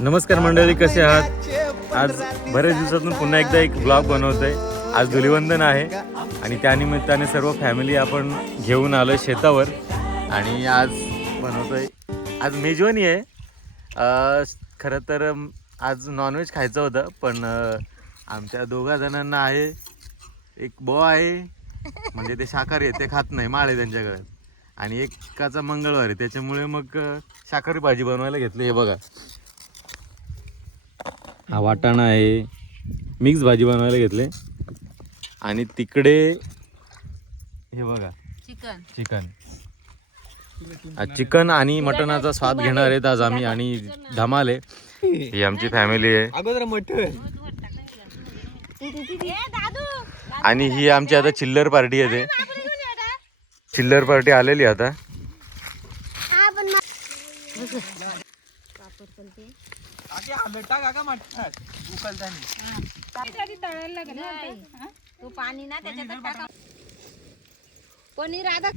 नमस्कार मंडळी, कसे आहात? आज बरेच दिवसातून पुन्हा एकदा एक ब्लॉग बनवतोय. आज धुलिवंदन आहे आणि त्यानिमित्ताने सर्व फॅमिली आपण घेऊन आलोय शेतावर आणि आज बनवतोय. आज मेजवानी आहे. खरं तर आज नॉनव्हेज खायचं होतं, पण आमच्या दोघा जणांना आहे. एक बॉ आहे म्हणजे ते शाकाहारी आहे, ते खात नाही, माळ आहे त्यांच्याकडे, आणि एकाचा मंगळवार आहे, त्याच्यामुळे मग शाकाहारी भाजी बनवायला घेतली. हे बघा, हा वाटाणा आहे, मिक्स भाजी बनवायला घेतले. आणि तिकडे हे बघा चिकन चिकन आणि मटणाचा स्वाद घेणार आहेत आज आम्ही. आणि धमाल आहे. ही आमची फॅमिली आहे अगोदर मटण आणि ही आमची आता चिल्लर पार्टी आहे. ते चिल्लर पार्टी आलेली आता. पाणी ना त्याच्यात टाका. पनीर आता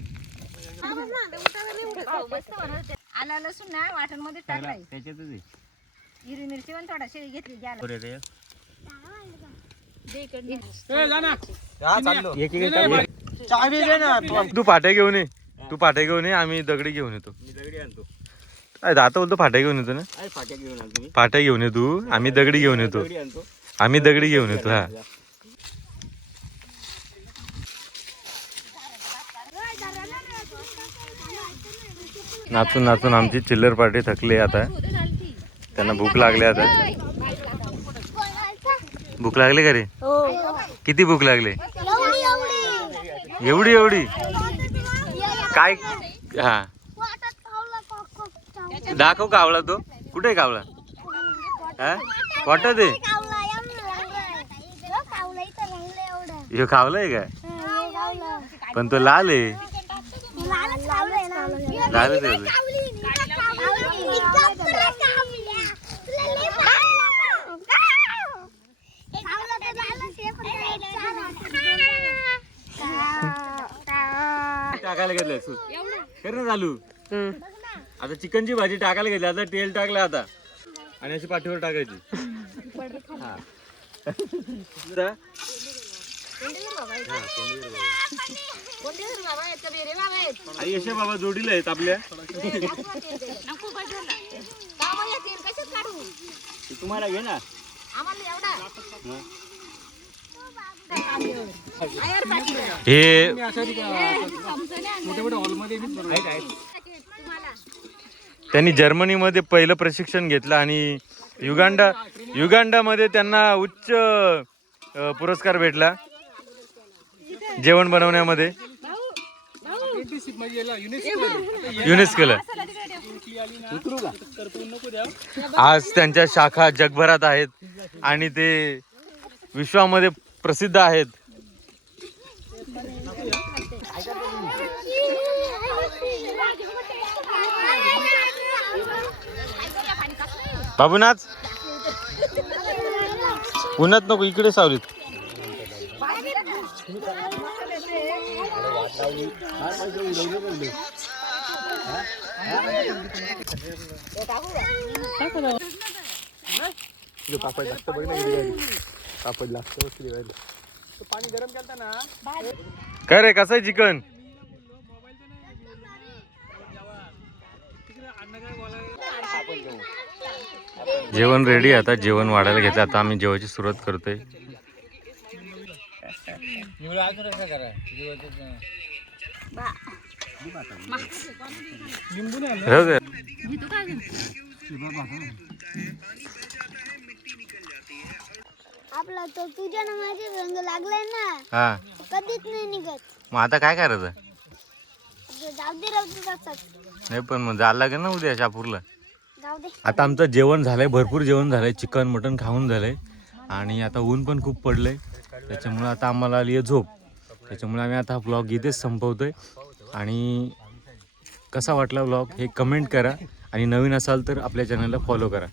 आला लसूण ना वाटण मध्ये टाकाय. त्याच्यातच हिरवी मिरची पण थोडा शेळी घेतली घ्या. तू फाट्या घेऊन ये, तू फाट्या घेऊन ये, आम्ही दगडी घेऊन येतो. आता बोलतो फाट्या घेऊन येतो ना. फाट्या घेऊन ये तू, आम्ही दगडी घेऊन येतो. आम्ही दगडी घेऊन येतो. हा, नाचून नाचून आमची चिल्लर पार्टी थकली आता. त्यांना भूक लागली आता. भूक लागली का रे? किती भूक लागली? एवढी एवढी काय? हा, दाखव कावळा. तो कुठे आहे कावळा? हा, वाटत आहे ह्यो कावलाय का? पण तो लाल आहे. लाल आहे. टाकायला घेतलं कर ना चालू. आता चिकनची भाजी टाकायला घेतली. आता तेल टाकलं आता आणि अशी पाठीवर टाकायची. हा, यशे बाबा जोडीला आहेत आपल्या. तुम्हाला घे ना. हे त्यांनी जर्मनीमध्ये पहिलं प्रशिक्षण घेतलं आणि युगांडामध्ये त्यांना उच्च पुरस्कार भेटला जेवण बनवण्यामध्ये. युनेस्कोला आज त्यांच्या शाखा जगभरात आहेत आणि ते विश्वामध्ये प्रसिद्ध आहेत. बाबूनाच उन्हात नको, इकडे सावलीत. पाणी गरम केलता ना. काय रे, कसं आहे चिकन? जेवण रेडी. आता जेवण वाढायला घेतलं. आता आम्ही जेवायची सुरुवात करतोय. आपला तो तुझ्या नावाचे रंग लागलाय ना. हा, कधीच नाही निघत. मग आता काय करायचं? जाऊ दे जातात. नाही, पण मग जायला लागेल ना उद्या शापूरला. जाऊ दे. आता आमचं जेवण झालंय, भरपूर जेवण झालंय. चिकन मटन खाऊन झालंय आणि आता ऊन पण खूप पडलंय, त्याच्यामुळे आता आम्हाला आली आहे झोप. त्याच्यामुळे आम्ही आता हा ब्लॉग इथेच संपवतोय. आणि कसा वाटला ब्लॉग हे कमेंट करा आणि नवीन असाल तर आपल्या चॅनलला फॉलो करा.